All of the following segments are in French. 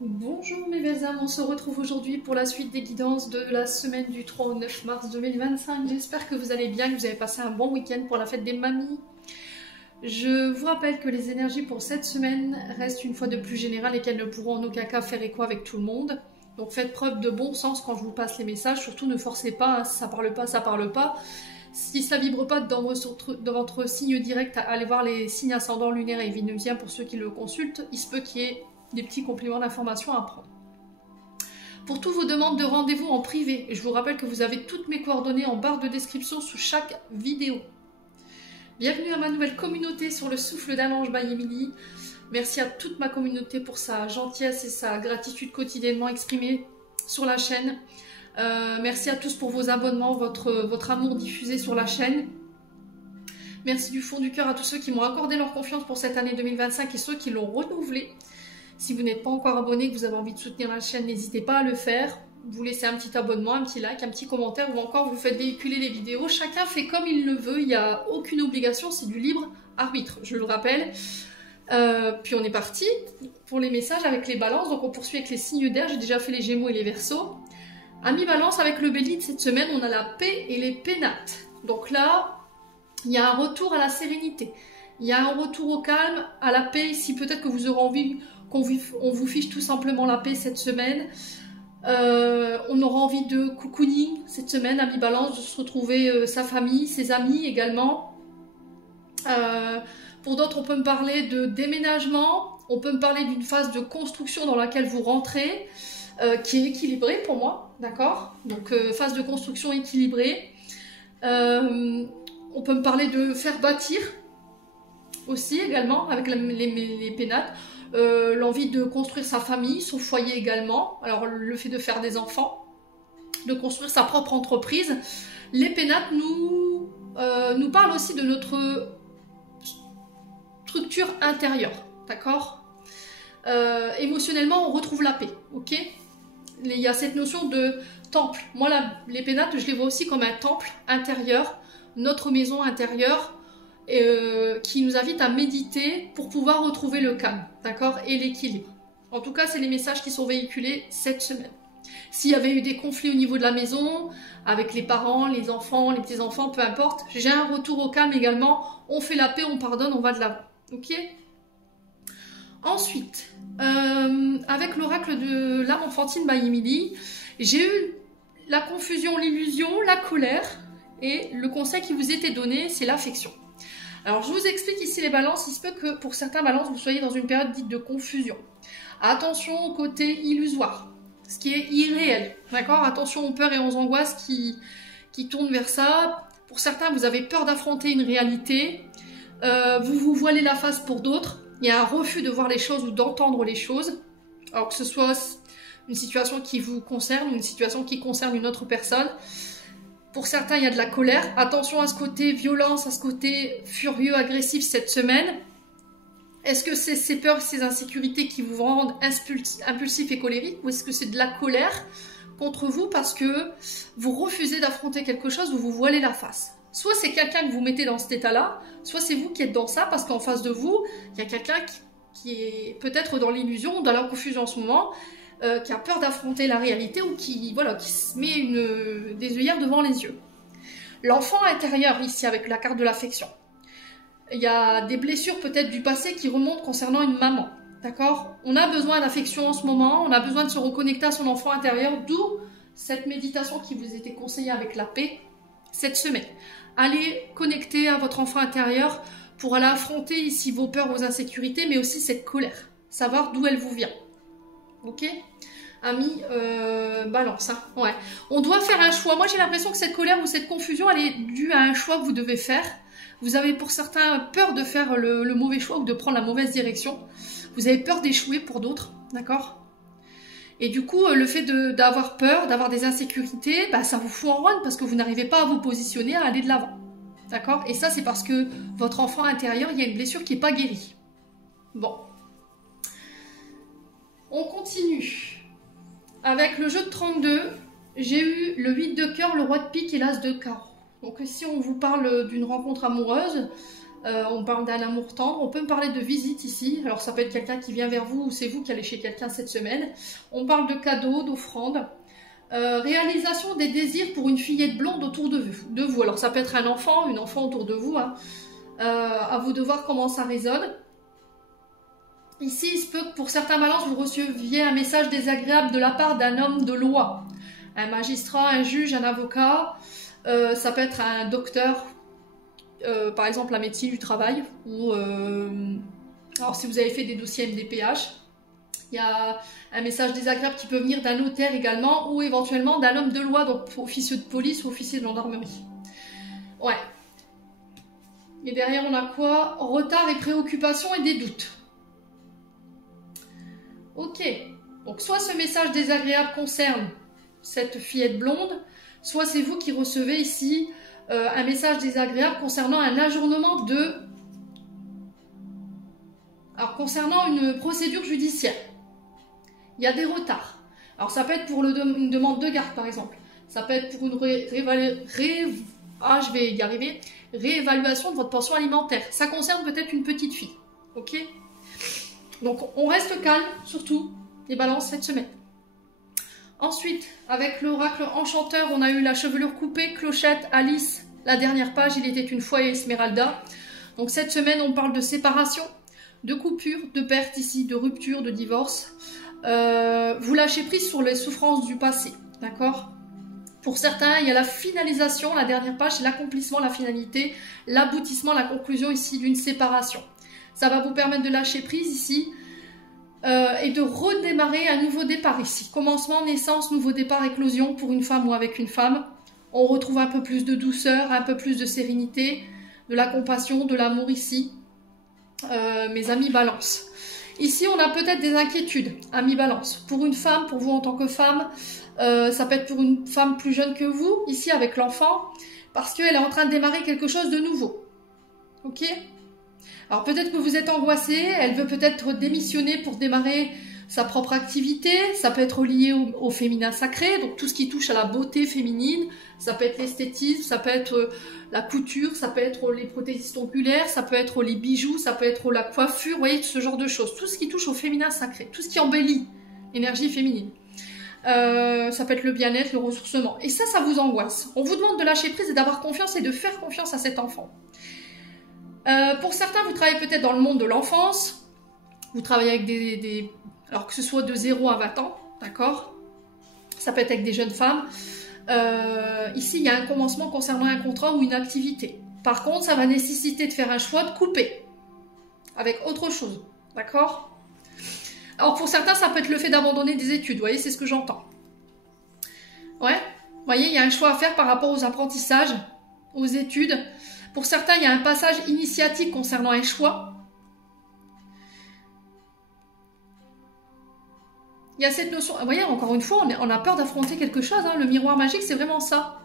Bonjour mes belles âmes, on se retrouve aujourd'hui pour la suite des guidances de la semaine du 3 au 9 mars 2025. J'espère que vous allez bien, que vous avez passé un bon week-end pour la fête des mamies. Je vous rappelle que les énergies pour cette semaine restent une fois de plus générales et qu'elles ne pourront en aucun cas faire écho avec tout le monde. Donc faites preuve de bon sens quand je vous passe les messages, surtout ne forcez pas, hein, si ça parle pas, ça parle pas. Si ça vibre pas dans votre signe direct, allez voir les signes ascendants lunaires et vénusiens pour ceux qui le consultent, il se peut qu'il y ait des petits compléments d'information à prendre. Pour toutes vos demandes de rendez-vous en privé, je vous rappelle que vous avez toutes mes coordonnées en barre de description sous chaque vidéo. Bienvenue à ma nouvelle communauté sur le souffle d'un ange by Emily. Merci à toute ma communauté pour sa gentillesse et sa gratitude quotidiennement exprimée sur la chaîne. Merci à tous pour vos abonnements, votre amour diffusé sur la chaîne. Merci du fond du cœur à tous ceux qui m'ont accordé leur confiance pour cette année 2025 et ceux qui l'ont renouvelée. Si vous n'êtes pas encore abonné, que vous avez envie de soutenir la chaîne, n'hésitez pas à le faire. Vous laissez un petit abonnement, un petit like, un petit commentaire ou encore vous faites véhiculer les vidéos. Chacun fait comme il le veut, il n'y a aucune obligation, c'est du libre arbitre, je le rappelle. Puis on est parti pour les messages avec les balances. Donc on poursuit avec les signes d'air, j'ai déjà fait les gémeaux et les verseaux. Amis balance, avec le bélier de cette semaine, on a la paix et les pénates. Donc là, il y a un retour à la sérénité. Il y a un retour au calme, à la paix. Si peut-être que vous aurez envie qu'on vous fiche tout simplement la paix cette semaine. On aura envie de cocooning cette semaine, amis balance, de se retrouver sa famille, ses amis également. Pour d'autres, on peut me parler de déménagement. On peut me parler d'une phase de construction dans laquelle vous rentrez, qui est équilibrée pour moi, d'accord? Donc phase de construction équilibrée. On peut me parler de faire bâtir aussi également avec les pénates. L'envie de construire sa famille, son foyer également. Alors le fait de faire des enfants, de construire sa propre entreprise. Les pénates nous parlent aussi de notre structure intérieure, d'accord? Émotionnellement, on retrouve la paix, ok? Il y a cette notion de temple. Moi, les pénates, je les vois aussi comme un temple intérieur, notre maison intérieure, qui nous invite à méditer pour pouvoir retrouver le calme, d'accord, et l'équilibre. En tout cas, c'est les messages qui sont véhiculés cette semaine. S'il y avait eu des conflits au niveau de la maison, avec les parents, les enfants, les petits-enfants, peu importe, j'ai un retour au calme également, on fait la paix, on pardonne, on va de l'avant, ok? Ensuite, avec l'oracle de l'âme enfantine by Emily, j'ai eu la confusion, l'illusion, la colère, et le conseil qui vous était donné, c'est l'affection. Alors je vous explique ici les balances, il se peut que pour certains balances, vous soyez dans une période dite de confusion. Attention au côté illusoire, ce qui est irréel, d'accord? Attention aux peurs et aux angoisses qui tournent vers ça. Pour certains, vous avez peur d'affronter une réalité, vous vous voilez la face pour d'autres, il y a un refus de voir les choses ou d'entendre les choses, alors que ce soit une situation qui vous concerne ou une situation qui concerne une autre personne. Pour certains, il y a de la colère. Attention à ce côté violence, à ce côté furieux, agressif cette semaine. Est-ce que c'est ces peurs, ces insécurités qui vous rendent impulsif et colérique, ou est-ce que c'est de la colère contre vous parce que vous refusez d'affronter quelque chose ou vous voilez la face? Soit c'est quelqu'un que vous mettez dans cet état-là, soit c'est vous qui êtes dans ça parce qu'en face de vous, il y a quelqu'un qui est peut-être dans l'illusion ou dans la confusion en ce moment, qui a peur d'affronter la réalité ou qui se met des œillères devant les yeux. L'enfant intérieur ici avec la carte de l'affection. Il y a des blessures peut-être du passé qui remontent concernant une maman. D'accord? On a besoin d'affection en ce moment, on a besoin de se reconnecter à son enfant intérieur, d'où cette méditation qui vous était conseillée avec la paix cette semaine. Allez connecter à votre enfant intérieur pour aller affronter ici vos peurs, vos insécurités, mais aussi cette colère. Savoir d'où elle vous vient. Ok, amis balance, hein, ouais. On doit faire un choix. Moi, j'ai l'impression que cette colère ou cette confusion, elle est due à un choix que vous devez faire. Vous avez pour certains peur de faire le mauvais choix ou de prendre la mauvaise direction. Vous avez peur d'échouer pour d'autres, d'accord? Et du coup, le fait d'avoir peur, d'avoir des insécurités, bah, ça vous fout en rogne parce que vous n'arrivez pas à vous positionner, à aller de l'avant, d'accord? Et ça, c'est parce que votre enfant intérieur, il y a une blessure qui n'est pas guérie. Bon. On continue. Avec le jeu de 32, j'ai eu le 8 de cœur, le roi de pique et l'as de carreau. Donc ici, on vous parle d'une rencontre amoureuse. On parle d'un amour tendre. On peut me parler de visite ici. Alors ça peut être quelqu'un qui vient vers vous ou c'est vous qui allez chez quelqu'un cette semaine. On parle de cadeaux, d'offrandes. Réalisation des désirs pour une fillette blonde autour de vous. Alors ça peut être un enfant, une enfant autour de vous. Hein. À vous de voir comment ça résonne. Ici, il se peut que pour certains balances, vous receviez un message désagréable de la part d'un homme de loi. Un magistrat, un juge, un avocat. Ça peut être un docteur, par exemple la médecine du travail. Ou, alors si vous avez fait des dossiers MDPH, il y a un message désagréable qui peut venir d'un notaire également. Ou éventuellement d'un homme de loi, donc officier de police ou officier de gendarmerie. Ouais. Et derrière, on a quoi? Retard et préoccupation et des doutes. Ok. Donc, soit ce message désagréable concerne cette fillette blonde, soit c'est vous qui recevez ici un message désagréable concernant un ajournement de... Alors, concernant une procédure judiciaire. Il y a des retards. Alors, ça peut être pour une demande de garde, par exemple. Ça peut être pour une réévaluation de votre pension alimentaire. Ça concerne peut-être une petite fille. Ok? Donc, on reste calme, surtout, les balances cette semaine. Ensuite, avec l'oracle enchanteur, on a eu la chevelure coupée, Clochette, Alice, la dernière page, il était une fois, et Esmeralda. Donc, cette semaine, on parle de séparation, de coupure, de perte ici, de rupture, de divorce. Vous lâchez prise sur les souffrances du passé, d'accord? Pour certains, il y a la finalisation, la dernière page, c'est l'accomplissement, la finalité, l'aboutissement, la conclusion ici d'une séparation. Ça va vous permettre de lâcher prise ici et de redémarrer un nouveau départ ici. Commencement, naissance, nouveau départ, éclosion pour une femme ou avec une femme. On retrouve un peu plus de douceur, un peu plus de sérénité, de la compassion, de l'amour ici. Mes amis balance. Ici, on a peut-être des inquiétudes, amis balance. Pour une femme, pour vous en tant que femme, ça peut être pour une femme plus jeune que vous, ici avec l'enfant, parce qu'elle est en train de démarrer quelque chose de nouveau. Ok ? Alors peut-être que vous êtes angoissé, elle veut peut-être démissionner pour démarrer sa propre activité, ça peut être lié au féminin sacré, donc tout ce qui touche à la beauté féminine, ça peut être l'esthétisme, ça peut être la couture, ça peut être les prothésistes oculaires, ça peut être les bijoux, ça peut être la coiffure, vous voyez, ce genre de choses, tout ce qui touche au féminin sacré, tout ce qui embellit l'énergie féminine. Ça peut être le bien-être, le ressourcement, et ça vous angoisse. On vous demande de lâcher prise et d'avoir confiance et de faire confiance à cet enfant. Pour certains, vous travaillez peut-être dans le monde de l'enfance, vous travaillez avec alors que ce soit de 0 à 20 ans, d'accord? Ça peut être avec des jeunes femmes. Ici, il y a un commencement concernant un contrat ou une activité. Par contre, ça va nécessiter de faire un choix de couper avec autre chose, d'accord? Alors pour certains, ça peut être le fait d'abandonner des études, vous voyez, c'est ce que j'entends. Ouais, vous voyez, il y a un choix à faire par rapport aux apprentissages, aux études. Pour certains, il y a un passage initiatique concernant un choix. Il y a cette notion... Vous voyez, encore une fois, on a peur d'affronter quelque chose. Hein. Le miroir magique, c'est vraiment ça.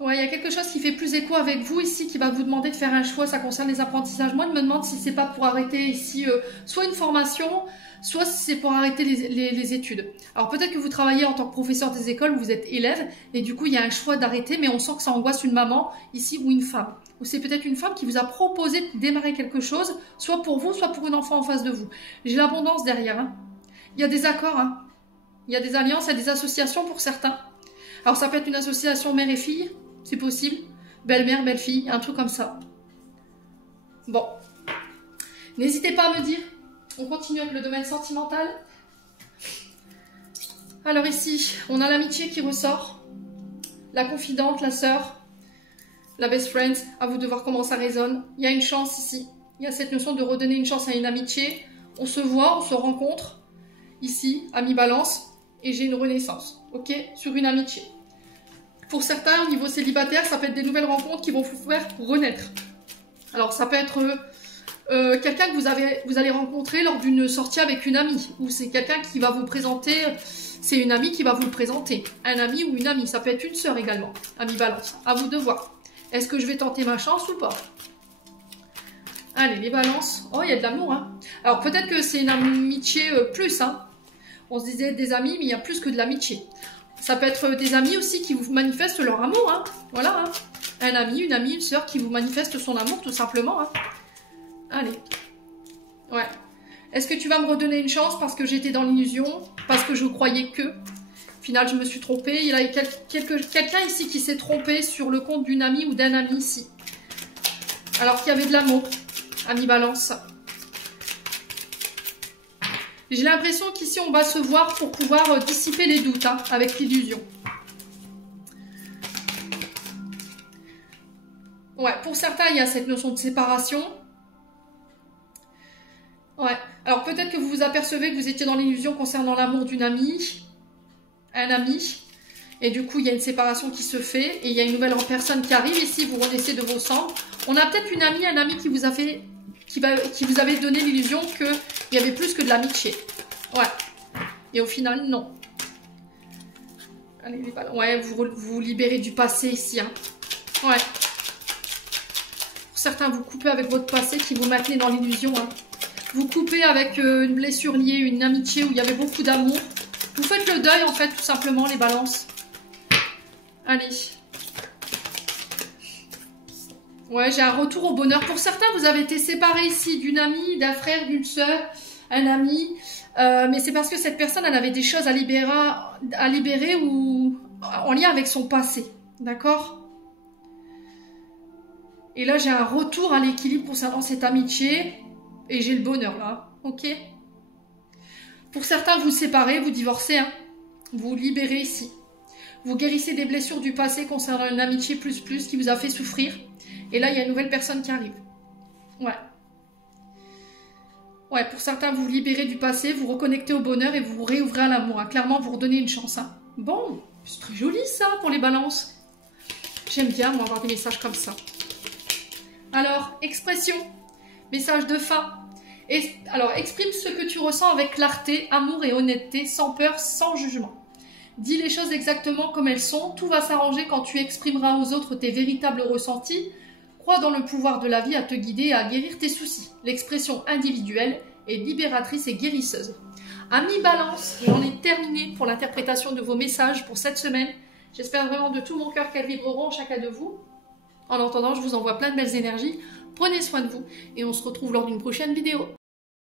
Ouais, il y a quelque chose qui fait plus écho avec vous ici, qui va vous demander de faire un choix. Ça concerne les apprentissages. Moi, je me demande si c'est pas pour arrêter ici soit une formation, soit si c'est pour arrêter les études. Alors peut-être que vous travaillez en tant que professeur des écoles, vous êtes élève, et du coup, il y a un choix d'arrêter, mais on sent que ça angoisse une maman ici ou une femme. Ou c'est peut-être une femme qui vous a proposé de démarrer quelque chose, soit pour vous, soit pour une enfant en face de vous. J'ai l'abondance derrière. Hein. Il y a des accords, hein. Il y a des alliances, il y a des associations pour certains. Alors ça peut être une association mère et fille, c'est possible. Belle-mère, belle-fille, un truc comme ça. Bon. N'hésitez pas à me dire. On continue avec le domaine sentimental. Alors ici, on a l'amitié qui ressort. La confidente, la sœur, la best friend. À vous de voir comment ça résonne. Il y a une chance ici. Il y a cette notion de redonner une chance à une amitié. On se voit, on se rencontre. Ici, ami balance. Et j'ai une renaissance. Ok? Sur une amitié. Pour certains, au niveau célibataire, ça peut être des nouvelles rencontres qui vont vous faire renaître. Alors, ça peut être quelqu'un que vous allez rencontrer lors d'une sortie avec une amie. Ou c'est quelqu'un qui va vous présenter, c'est une amie qui va vous le présenter. Un ami ou une amie, ça peut être une sœur également. Ami balance, à vous de voir. Est-ce que je vais tenter ma chance ou pas? Allez, les balances. Oh, il y a de l'amour, hein. Alors, peut-être que c'est une amitié plus, hein. On se disait des amis, mais il y a plus que de l'amitié. Ça peut être des amis aussi qui vous manifestent leur amour, hein. Voilà, hein. Un ami, une amie, une sœur qui vous manifeste son amour, tout simplement, hein. Allez. Ouais. Est-ce que tu vas me redonner une chance parce que j'étais dans l'illusion, parce que je croyais que... Au final, je me suis trompée. Il y a quelqu'un ici qui s'est trompé sur le compte d'une amie ou d'un ami ici. Alors qu'il y avait de l'amour. Ami Balance. J'ai l'impression qu'ici, on va se voir pour pouvoir dissiper les doutes, hein, avec l'illusion. Ouais, pour certains, il y a cette notion de séparation. Ouais. Alors, peut-être que vous vous apercevez que vous étiez dans l'illusion concernant l'amour d'une amie. Un ami. Et du coup, il y a une séparation qui se fait. Et il y a une nouvelle personne qui arrive. Ici, vous renaissez de vos cendres. On a peut-être une amie, un ami qui vous a fait... qui vous avait donné l'illusion qu'il y avait plus que de l'amitié. Ouais. Et au final, non. Allez, les ballons. Ouais, vous libérez du passé ici. Hein. Ouais. Pour certains, vous coupez avec votre passé qui vous maintenait dans l'illusion. Hein. Vous coupez avec une blessure liée, une amitié où il y avait beaucoup d'amour. Vous faites le deuil, en fait, tout simplement, les balances. Allez. Ouais, j'ai un retour au bonheur. Pour certains, vous avez été séparés ici d'une amie, d'un frère, d'une sœur, un ami. Mais c'est parce que cette personne, elle avait des choses à libérer ou en lien avec son passé. D'accord? Et là, j'ai un retour à l'équilibre concernant cette amitié. Et j'ai le bonheur, là. Ok? Pour certains, vous séparez, vous divorcez. Hein. Vous libérez ici. Vous guérissez des blessures du passé concernant une amitié plus qui vous a fait souffrir. Et là, il y a une nouvelle personne qui arrive. Ouais. Ouais, pour certains, vous vous libérez du passé, vous reconnectez au bonheur et vous vous réouvrez à l'amour. Hein. Clairement, vous redonnez une chance. Hein. Bon, c'est très joli ça pour les balances. J'aime bien, moi, avoir des messages comme ça. Alors, expression. Message de fin. Alors, exprime ce que tu ressens avec clarté, amour et honnêteté, sans peur, sans jugement. Dis les choses exactement comme elles sont. Tout va s'arranger quand tu exprimeras aux autres tes véritables ressentis. Crois dans le pouvoir de la vie à te guider et à guérir tes soucis. L'expression individuelle est libératrice et guérisseuse. Amis Balance, j'en ai terminé pour l'interprétation de vos messages pour cette semaine. J'espère vraiment de tout mon cœur qu'elles vibreront chacun de vous. En attendant, je vous envoie plein de belles énergies. Prenez soin de vous et on se retrouve lors d'une prochaine vidéo.